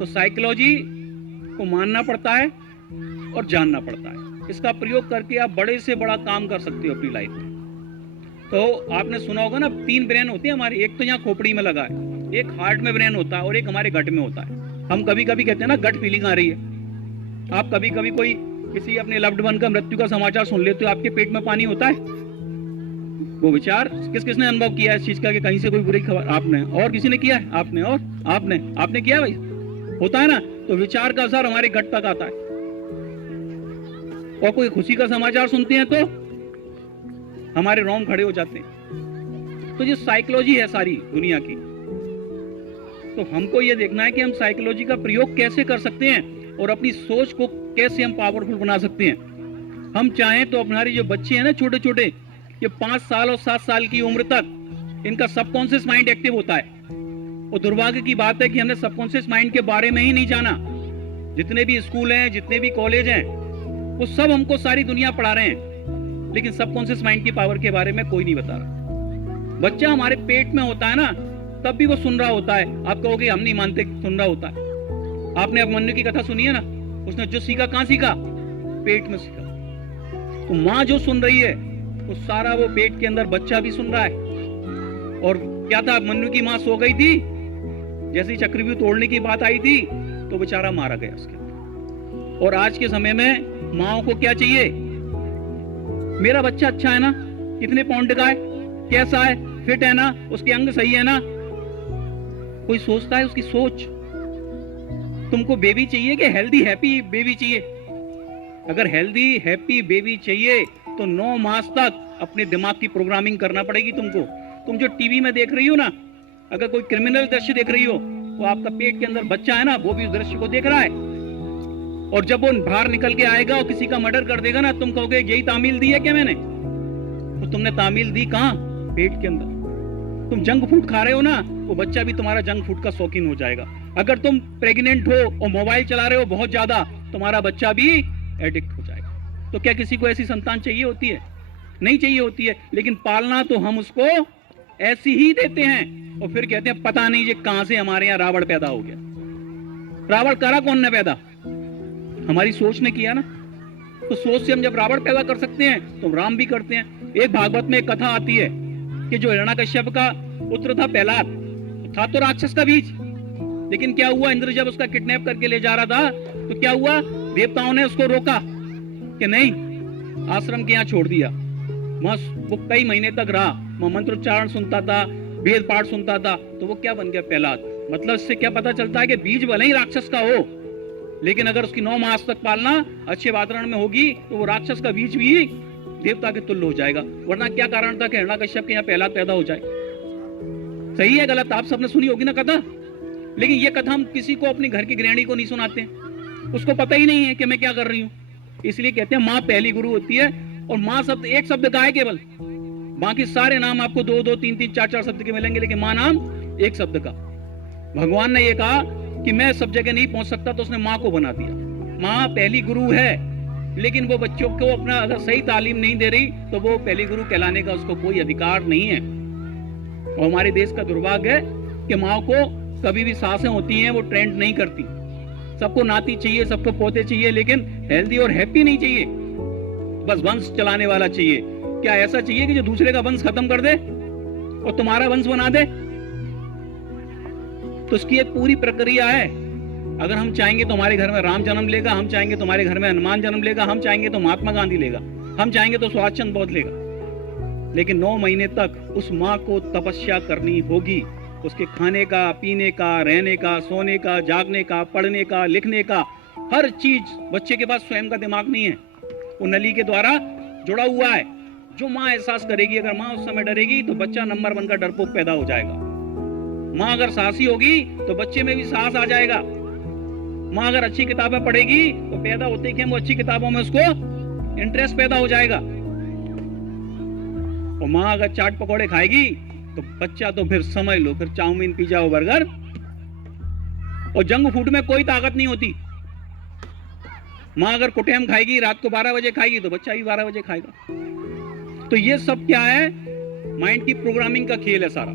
तो साइकोलॉजी को मानना पड़ता है और जानना पड़ता है। इसका प्रयोग करके आप बड़े से बड़ा काम कर सकते हो अपनी लाइफ में। तो आपने सुना होगा ना, 3 ब्रेन होते हैं हमारे, एक तो यहाँ खोपड़ी में लगा है, एक हार्ट में ब्रेन होता है और एक हमारे गट में होता है। हम कभी कभी कहते हैं ना गट फीलिंग आ रही है। आप कभी कभी कोई किसी अपने लव्ड वन का मृत्यु का समाचार सुन लेते हो, आपके पेट में पानी होता है। वो विचार किस किसने अनुभव किया है इस चीज का कि कहीं से कोई बुरी खबर? आपने, और किसी ने किया है? आपने, और आपने किया है भाई, होता है ना। तो विचार का असर हमारे गट तक आता है। और कोई खुशी का समाचार सुनते हैं तो हमारे रोम खड़े हो जाते हैं। तो ये साइकोलॉजी है सारी दुनिया की। तो हमको ये देखना है कि हम साइकोलॉजी का प्रयोग कैसे कर सकते हैं और अपनी सोच को कैसे हम पावरफुल बना सकते हैं। हम चाहें तो हमारे जो बच्चे हैं ना छोटे छोटे, ये 5 साल और 7 साल की उम्र तक इनका सबकॉन्शियस माइंड एक्टिव होता है। और दुर्भाग्य की बात है कि हमने सबकॉन्शियस माइंड के बारे में ही नहीं जाना। जितने भी स्कूल हैं, जितने भी कॉलेज हैं, वो सब हमको सारी दुनिया पढ़ा रहे हैं, लेकिन सबकॉन्शियस माइंड की पावर के बारे में कोई नहीं बता रहा। बच्चा हमारे पेट में होता है ना, तब भी वो सुन रहा होता है। आप कहोगे हम नहीं मानते सुन रहा होता है। आपने अभिमन्यु की कथा सुनी है ना, उसने जो सीखा कहां सीखा? पेट में सीखा। तो माँ जो सुन रही है वो सारा वो पेट के अंदर बच्चा भी सुन रहा है। और क्या था, अभिमन्यु की माँ सो गई थी, जैसे ही चक्रव्यूह तोड़ने की बात आई थी तो बेचारा मारा गया उसके अंदर। और आज के समय में माओ को क्या चाहिए? मेरा बच्चा अच्छा है ना, कितने पाउंड का है, कैसा है, फिट है ना, उसके अंग सही है ना। कोई सोचता है उसकी सोच। तुमको बेबी चाहिए कि हेल्दी हैप्पी बेबी चाहिए? अगर हेल्दी हैप्पी बेबी चाहिए तो 9 मास तक अपने दिमाग की प्रोग्रामिंग करना पड़ेगी तुमको। तुम जो टीवी में देख रही हो ना, अगर कोई क्रिमिनल दृश्य देख रही हो तो आपका पेट के अंदर बच्चा है ना, वो भी उस दृश्य को देख रहा है। और जब वो बाहर निकल के आएगा और किसी का मर्डर कर देगा ना, तुम कहोगे यही तामील दी है क्या मैंने? तो तुमने तामील दी कहां? पेट के अंदर। तुम जंक फूड खा रहे हो ना, वो बच्चा भी तुम्हारा जंक फूड का शौकीन हो जाएगा। अगर तुम प्रेग्नेंट हो और मोबाइल चला रहे हो बहुत ज्यादा, तुम्हारा बच्चा भी एडिक्ट हो जाएगा। तो क्या किसी को ऐसी संतान चाहिए होती है? नहीं चाहिए होती है। लेकिन पालना तो हम उसको ऐसी ही देते हैं और फिर कहते हैं पता नहीं ये कहां से हमारे यहां रावण पैदा हो गया। रावण करा कौन ने पैदा? हमारी सोच ने किया ना। तो सोच से हम जब रावण पैदा कर सकते हैं तो राम भी करते हैं। एक भागवत में एक कथा आती है कि जो हिरण्यकश्यप का पुत्र था प्रहलाद, था तो राक्षस का बीज, लेकिन क्या हुआ, इंद्र जब उसका किडनैप करके ले जा रहा था तो क्या हुआ, देवताओं ने उसको रोका कि नहीं, आश्रम के यहाँ छोड़ दिया। वहां वो कई महीने तक रहा, वहां मंत्रोच्चारण सुनता था, वेद पाठ सुनता था। तो वो क्या बन गया? प्रहलाद। मतलब इससे क्या पता चलता है कि बीज भले ही राक्षस का हो, लेकिन अगर उसकी 9 मास तक पालना अच्छे वातावरण में होगी तो वो राक्षस का बीज भी देवता के तुल्य हो जाएगा। वरना क्या कारण था कि हिरण्यकश्यप के यहाँ प्रहलाद पैदा हो जाए? सही है गलत? आप सबने सुनी होगी ना कथा। लेकिन ये कथा हम किसी को, अपनी घर की गृहिणी को नहीं सुनाते। उसको पता ही नहीं है कि मैं क्या कर रही हूँ। इसलिए कहते हैं माँ पहली गुरु होती है। और माँ शब्द एक शब्द का है केवल, बाकी सारे नाम आपको 2-2, 3-3, 4-4 शब्द के मिलेंगे, लेकिन माँ नाम एक शब्द का। भगवान ने ये कहा कि मैं सब जगह नहीं पहुंच सकता, तो उसने माँ को बना दिया। माँ पहली गुरु है, लेकिन वो बच्चों को अपना अगर सही तालीम नहीं दे रही तो वो पहली गुरु कहलाने का उसको कोई अधिकार नहीं है। और हमारे देश का दुर्भाग्य है कि माँ को कभी भी सांसें होती हैं वो ट्रेंड नहीं करती। सबको नाती चाहिए, सबको पोते चाहिए, लेकिन हेल्दी और हैप्पी नहीं चाहिए। बस वंश चलाने वाला चाहिए। क्या ऐसा चाहिए कि जो दूसरे का वंश खत्म कर दे और तुम्हारा वंश बना दे? तो इसकी एक पूरी प्रक्रिया है। अगर हम चाहेंगे तो हमारे घर में राम जन्म लेगा, हम चाहेंगे तो हमारे घर में हनुमान जन्म लेगा, हम चाहेंगे तो महात्मा गांधी लेगा, हम चाहेंगे तो सुभाष चंद्र बोस लेगा। लेकिन 9 महीने तक उस माँ को तपस्या करनी होगी। उसके खाने का, पीने का, रहने का, सोने का, जागने का, पढ़ने का, लिखने का, हर चीज। बच्चे के पास स्वयं का दिमाग नहीं है, वो नली के द्वारा जुड़ा हुआ है। जो माँ एहसास करेगी, अगर माँ उस समय डरेगी तो बच्चा नंबर 1 का डरपोक पैदा हो जाएगा। माँ अगर साहसी होगी तो बच्चे में भी साहस आ जाएगा। माँ अगर अच्छी किताबें पढ़ेगी तो पैदा होते ही वो अच्छी किताबों में उसको इंटरेस्ट पैदा हो जाएगा। और माँ अगर चाट पकौड़े खाएगी तो बच्चा तो फिर समझ लो, फिर चाउमीन, पिज्जा और बर्गर। और जंक फूड में कोई ताकत नहीं होती। माँ अगर कुटेम खाएगी, रात को 12 बजे खाएगी तो बच्चा भी 12 बजे खाएगा। तो ये सब क्या है? माइंड की प्रोग्रामिंग का खेल है सारा।